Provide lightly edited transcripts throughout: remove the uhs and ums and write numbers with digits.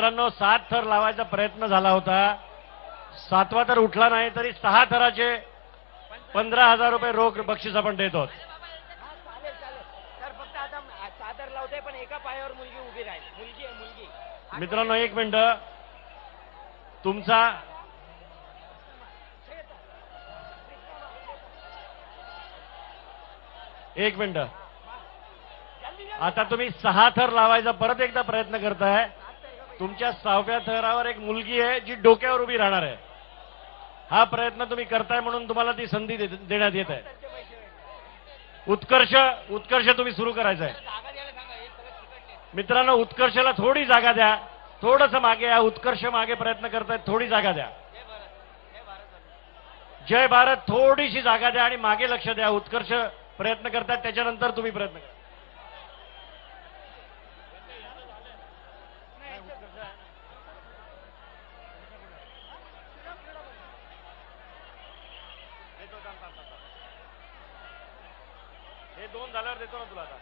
मित्रांनो 7 थर लावायचा प्रयत्न झाला होता, 7वा तर उठला नाही, तरी 6 थराचे 15,000 रुपये रोख बक्षीस आपण देत आहोत. फक्त आता 6 थर लावते, पण एका पायावर मुलगी उभी राहील. मुलगी आहे मुलगी. मित्रांनो एक मिनिट, तुमचा एक मिनिट, आता तुम्ही 6 थर लावायचा परत एकदा प्रयत्न करताय. तुमच्या 6व्या थरावर एक मुलगी आहे जी डोक्यावर उभी राहणार आहे. हा प्रयत्न तुम्ही करताय म्हणून तुम्हाला ती संधी देण्यात येत आहे. उत्कर्ष तुम्ही सुरू करायचं आहे. मित्रांनो उत्कर्षला थोडी जागा द्या, थोडंसं मागे या. उत्कर्ष मागे प्रयत्न करतायत, थोडी जागा द्या. जय भारत थोडीशी जागा द्या आणि मागे लक्ष द्या. उत्कर्ष प्रयत्न करतायत, त्याच्यानंतर तुम्ही प्रयत्न करा. हे 2 झाल्यावर देतो ना तुला आता.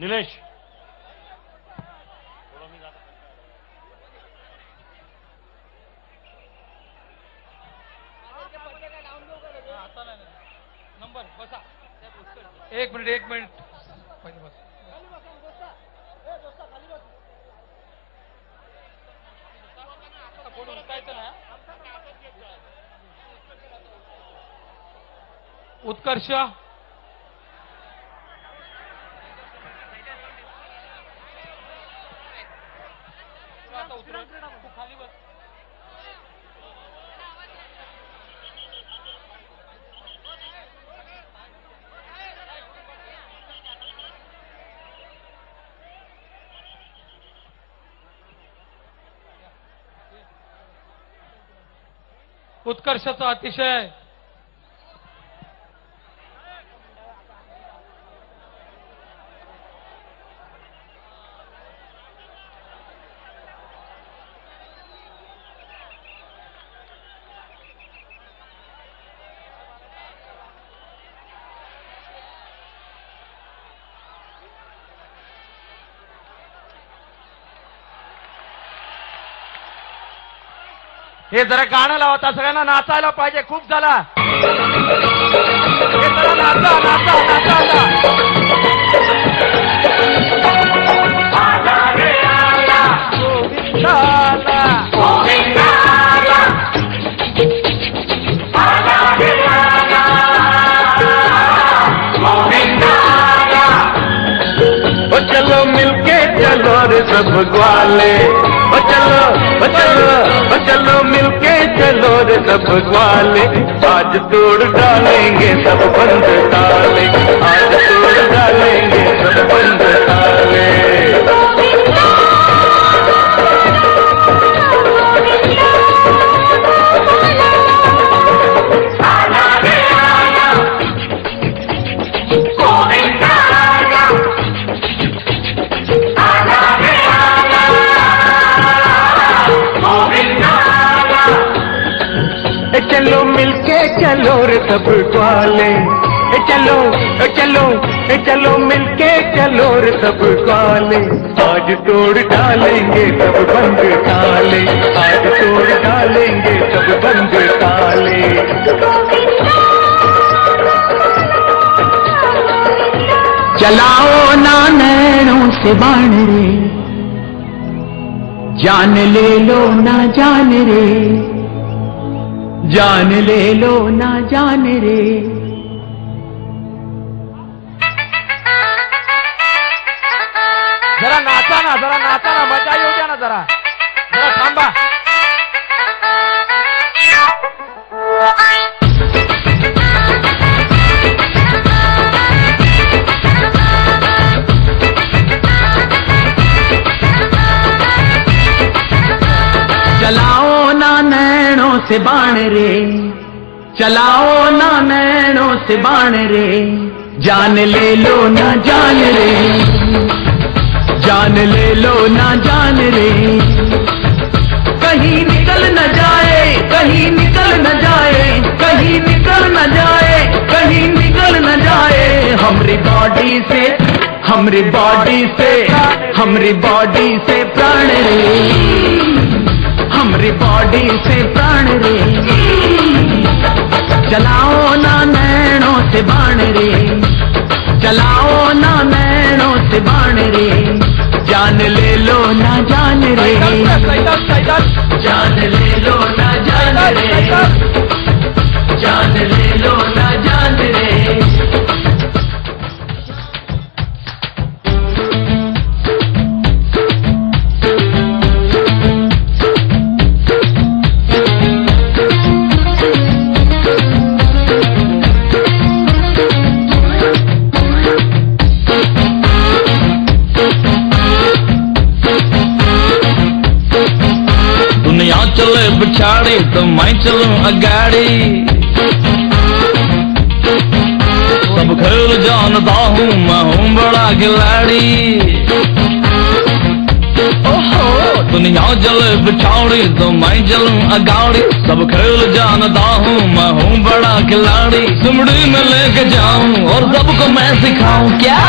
निलेश नंबर बसा. 1 मिनिट पहिले बस. उत्कर्ष खाली बस. उत्कर्षाचा अतिशय हे जरा गाणं लावता, सगळ्यांना नाचायला पाहिजे. खूप झाला, हे जरा नाचा नाचा नाचा नाचा. आला रे आला गोविंदाला, गोविंदाला आला रे आला गोविंदाला. ओ चलो मिलके चलो रे सब ग्वाले, ओ चलो ओ चलो ओ चलो मिलके चलो रे सब ग्वाले. आज तोड़ डालेंगे सब बंद ताले, आज तोड़ डालेंगे सब बंद ताले. चलो मिलके चलो रे सब ग्वाले, चलो चलो चलो मिलके चलो रे सब ग्वाले. आज तोड़ डालेंगे सब बंद ताले, आज तोड़ डालेंगे सब बंद ताले. चलाओ ना नैनों से बाण रे, जान ले लो ना जान रे, जान ले लो ना जान रे. जरा नाचा ना, मजा येऊ द्या ना, जरा थांबा. चलाओ ना नैनों से बाण रे, चलाओ ना नैनों से बाण रे, जान ले लो ना जान रे, जान ले लो ना जान रे, कहीं निकल न जाए, कहीं निकल न जाए, कहीं निकल न जाए, कहीं निकल न जाए हमरी बॉडी से, हमरी बॉडी से, हमरी बॉडी से प्राण रे, हमरी बॉडी से प्राण रे। चलाओ ना नैनों से बाण रे, चलाओ ना नैनों से बाण रे, जान ले लो ना जान रे, जान ले लो ना जान रे, जान ले लो ना जान रे। चले पिछाड़ी तो मैं चलूं अगाड़ी, सब खेल जानता हूँ मैं हूँ बड़ा खिलाड़ी। ओहो दुनिया चले पिछाड़ी तो मैं चलूं अगाड़ी, सब खेल जानता हूँ मैं हूँ बड़ा खिलाड़ी। सुमड़ी में लेके जाऊं और सबको मैं सिखाऊं क्या,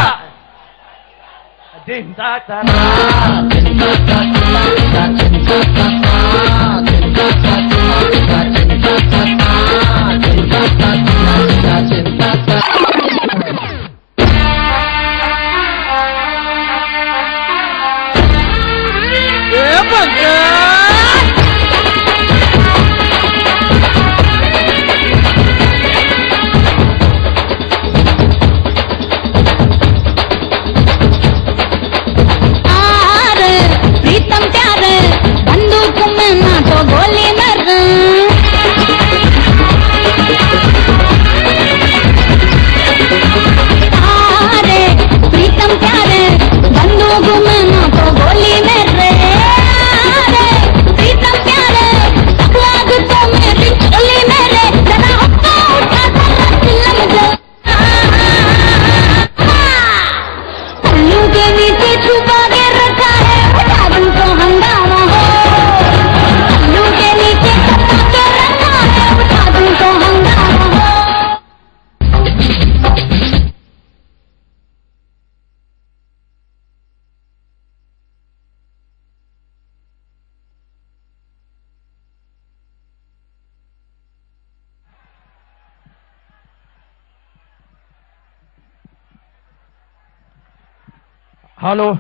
हॅलो,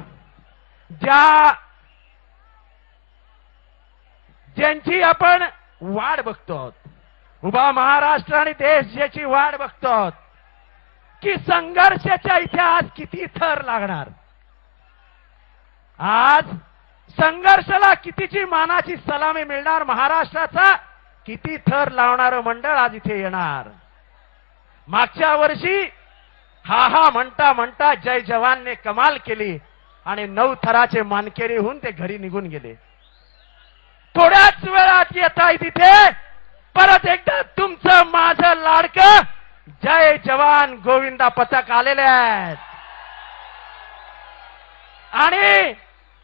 ज्यांची आपण वाट बघतो, उभा महाराष्ट्र आणि देश ज्याची वाट बघतो की संघर्षाच्या इतिहास किती थर लागणार, आज संघर्षाला कितीची मानाची सलामी मिळणार, महाराष्ट्राचा किती थर लावणारं मंडळ आज इथे येणार। मागच्या वर्षी हा हा म्हणता म्हणता जय जवानने कमाल केली आणि 9 थराचे मानकरी होऊन ते घरी निघून गेले। थोड्याच वेळात येताय तिथे परत एकदा तुमचं माझं लाडकं जय जवान गोविंदा पथक आलेले आहेत आणि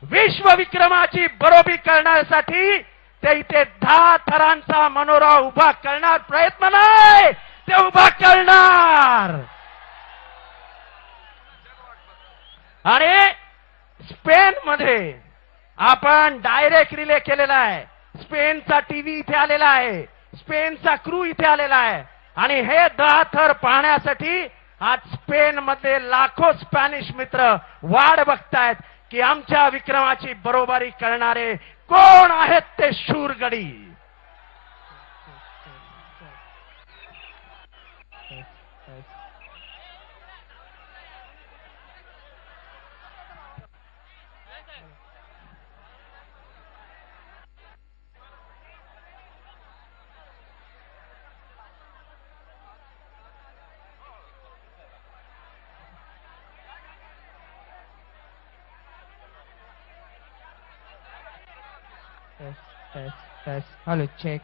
विश्व विक्रमाची बरोबरी करण्यासाठी ते इथे 10 थरांचा मनोरा उभा करणार, प्रयत्न नाही ते उभा करणार। आणि स्पेन मध्ये आपण डायरेक्ट रिले केलेला आहे, स्पेनचा टीव्ही इथे आलेला आहे, स्पेनचा क्रू इथे आलेला आहे आणि हे 10 थर पाहण्यासाठी आज स्पेन मध्ये लाखो स्पॅनिश मित्र वाट बघतायत की आमच्या विक्रमाची बरोबरी करणारे कोण आहेत ते शूरगडी। S, hello check.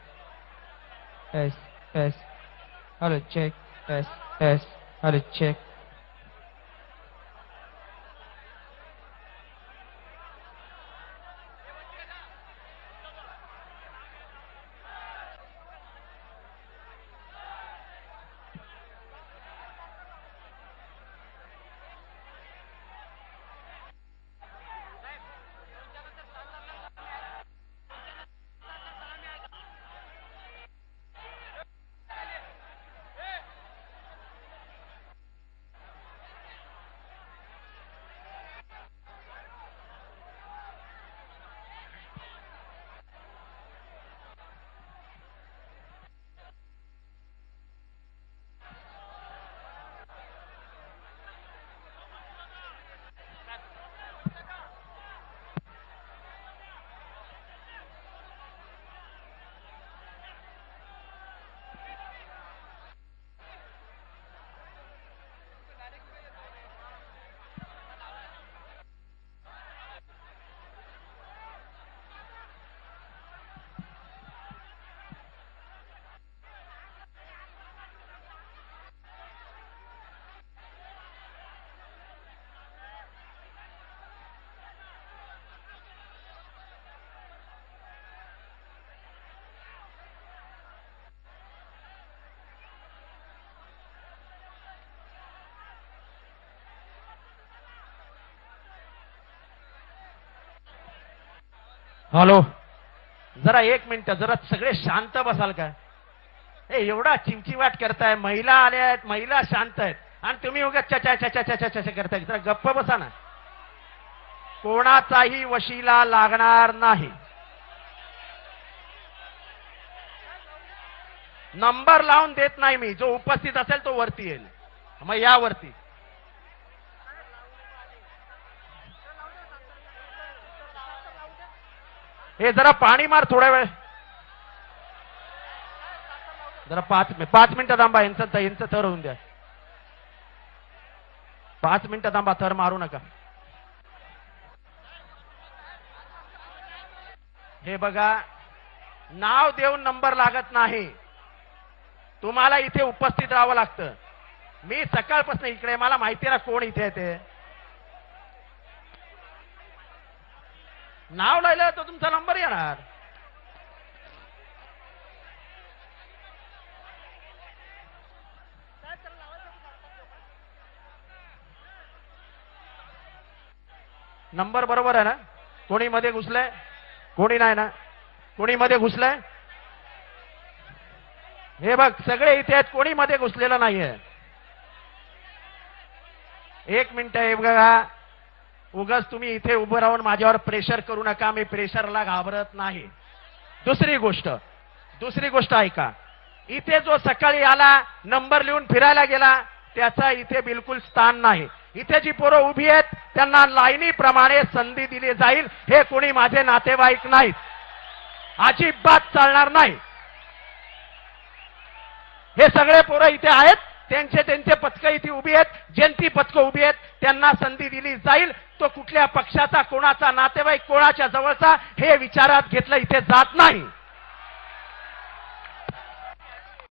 S, hello check. S, hello check. Hello, जरा एक मिनिट, जरा सगळे शांत बसाल का? एवढा चिमचिवाट करताय, महिला आल्या आहेत, महिला शांत आहेत आणि तुम्ही उगाच चचा चचा चचा चचा करताय. जरा गप्प बसा ना. कोणाचाही वशिला लागणार नाही. नंबर लावून देत नाही मी. जो उपस्थित असेल तो वरती येईल. मग या वरती. हे जरा पाणी मार थोड्या वेळ. जरा 5 मिनिटं थांबा. यांचं थर होऊन द्या. 5 मिनिटं थांबा. थर मारू नका. हे बघा, नाव देऊन नंबर लागत नाही. तुम्हाला इथे उपस्थित राहावं लागतं. मी सकाळपासून इकडे, मला माहिती ना कोण इथे ते. नाव लावलं तर तुमचा नंबर येणार. नंबर बरोबर आहे ना? कोणी मध्ये घुसलंय? कोणी नाही ना? कोणी मध्ये घुसलंय? हे बघ, सगळे इथे आहेत, कोणी मध्ये घुसलेलं नाहीये. एक मिनिट. आहे बघा, उगाच तुम्ही इथे उभं राहून माझ्यावर प्रेशर करू नका. मी प्रेशरला घाबरत नाही. दुसरी गोष्ट ऐका. इथे जो सकाळी आला, नंबर लिहून फिरायला गेला, त्याचा इथे बिलकुल स्थान नाही. इथे जी पोरं उभी आहेत त्यांना लाईनीप्रमाणे संधी दिली जाईल. हे कोणी माझे नातेवाईक नाहीत. अजिबात चालणार नाही. हे सगळे पोरं इथे आहेत, त्यांचे पथकं इथे उभी आहेत. ज्यांची पथकं उभी आहेत त्यांना संधी दिली जाईल. तो कुठल्या पक्षाचा, कोणाचा नातेवाईक, कोणाच्या जवळचा, हे विचारात घेतलं इथे जात नाही.